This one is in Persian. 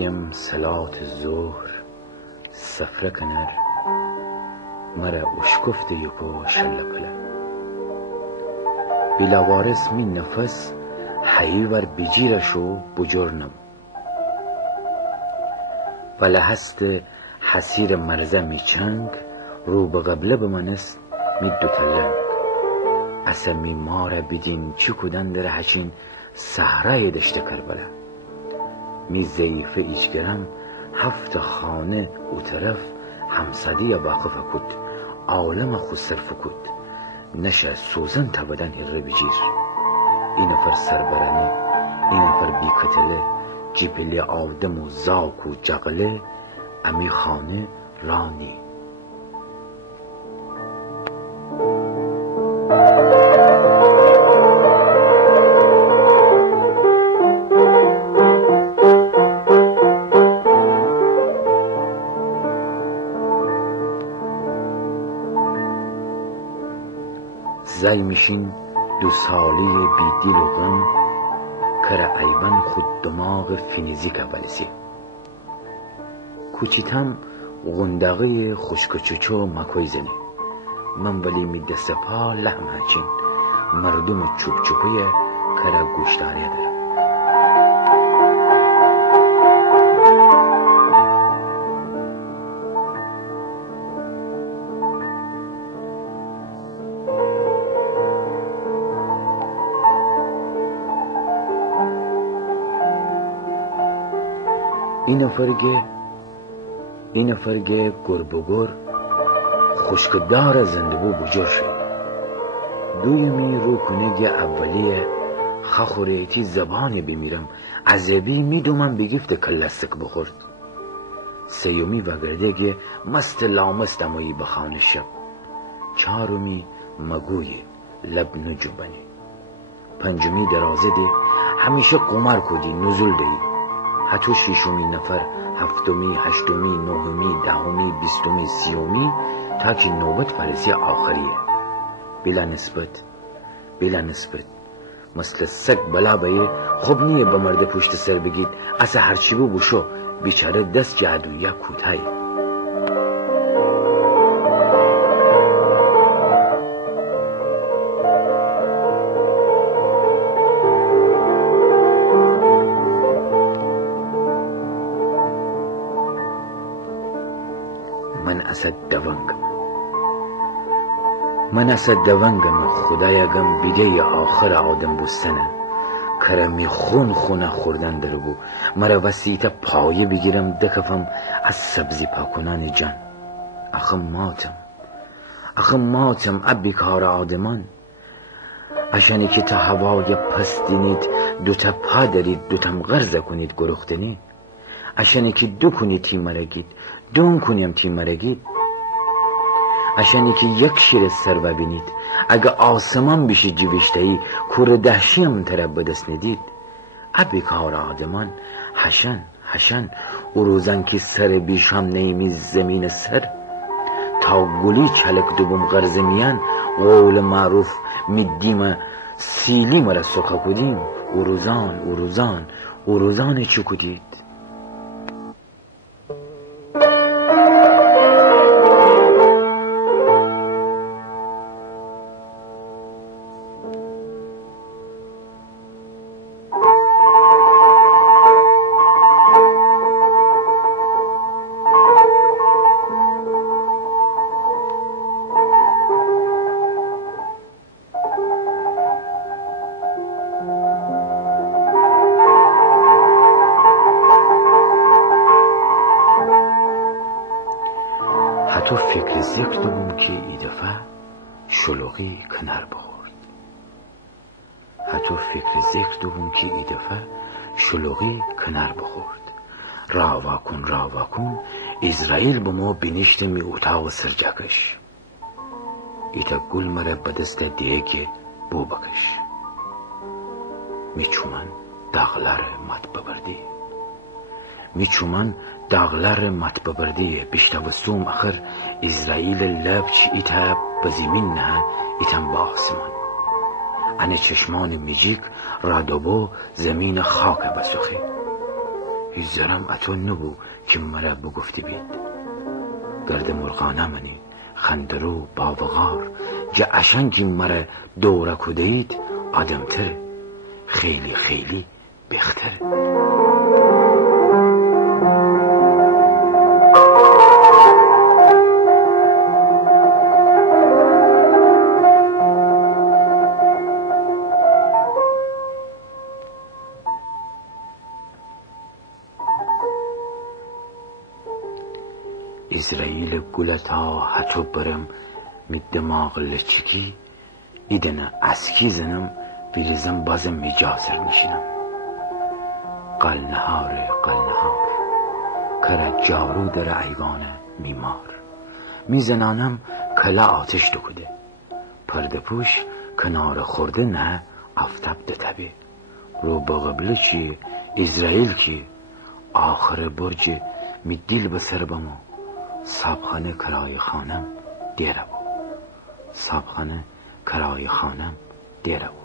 دیم صلات ظهر سفره کنر مرا اشکفت یکو شلپله بلاوارس می نفس حیور بجیرشو بجرنم ولی هست حسیر مرزه می چنگ رو به قبله بمانست می دوتلنگ اسه می ماره بیدین چی کدن در حشین صحرای دشت کربله می ضعیفه ایچگرم هفت خانه او طرف همسدی باقف کد عالم خود صرف کد نشه سوزن تا بدن هره بجیر این نفر سربرنی این نفر بیکتله جیپلی آدم و زاک و جغله امی خانه رانی زی میشین 2 سالی بی دل و غم کره ایبن خود دماغ فینیزیک اولسی کوچیتم غندقه خوشکچوچو مکوی زنی من ولی می دست پا لحم هچین مردم چوب چوبه کره گوشتاریه دارم این نفرگه گربگور خوشکدار زندبو بجر شد دویمی رو کنگه اولیه خخوریتی زبانی بمیرم عذبی میدومم بگفت کلستک بخورد سیومی وگردگه مست لامستمایی بخانه شب چهارمی مگوی لب نجوبنی پنجمی درازه ده همیشه قمر کدی نزول دهی حتی شیشمی نفر هفتمی هشتمی نهمی دهمی بیستمی سیومی تا که نوبت فرسی آخریه بلا نسبت مثل سگ بلا بایه خوب نیه به مرد پشت سر بگید اصلا هرچی بو بشو بیچاره دست جادویه کوتای من اسد دوانگم خدایگم بیده آخر آدم بستنه کرمی خونه خوردن در بو مرا وسیط پایه بگیرم دکفم از سبزی پاکنان جان اخم ماتم ابی کار آدمان اشانی که تا هوای پس دینید دوتا پا دارید دوتم غرزه کنید گرختنی اشانی که دو کنید تیم مرگید دون کنیم تیم مرگید اشانی که یک شیر سر ببینید اگه آسمان بشه جوشتهی کور دهشیم طرف بدست ندید ابی کار آدمان حشن او روزن که سر بیشم نیمی زمین سر تا گلی چلک دوبم غرزه میان قول معروف میدیم سیلی مرا سخا کدیم او روزان چو کدید حتی فکر ذکر دوم که ای دفعه شلوغی کنار بخورد راوا کن اسرائیل به ما بینشت می اتاق سرجکش ایتا گل مره بدست دیگه بو بکش میچومن داغلر مت ببردی بیشتوستوم اخر اسرائیل لبچ ایتا بزیمین نه ایتم با آسمان انه چشمان میجیک رادوبو زمین خاک بسخی هیزرم اتو نبو که مرا بگفتی بید گرد مرغانه منی خندرو باوغار جا اشنگی مرا دوره کدید آدمتر خیلی خیلی بختر. İsrail gulata hatı برم می دماغ لچکی ایدن اسکی زنم بیلیزم باز مجازر میشینم قل نهار کره جارو در ایوان میمار میزنانم کلا آتش دکده پرده پوش کنار خورده نه آفتاب دتبه رو بغبله چی اسرائیل کی آخر برج می دیل بسر بمو صابخانه کرای خانم دیره بود صابخانه کرای خانم دیره بود.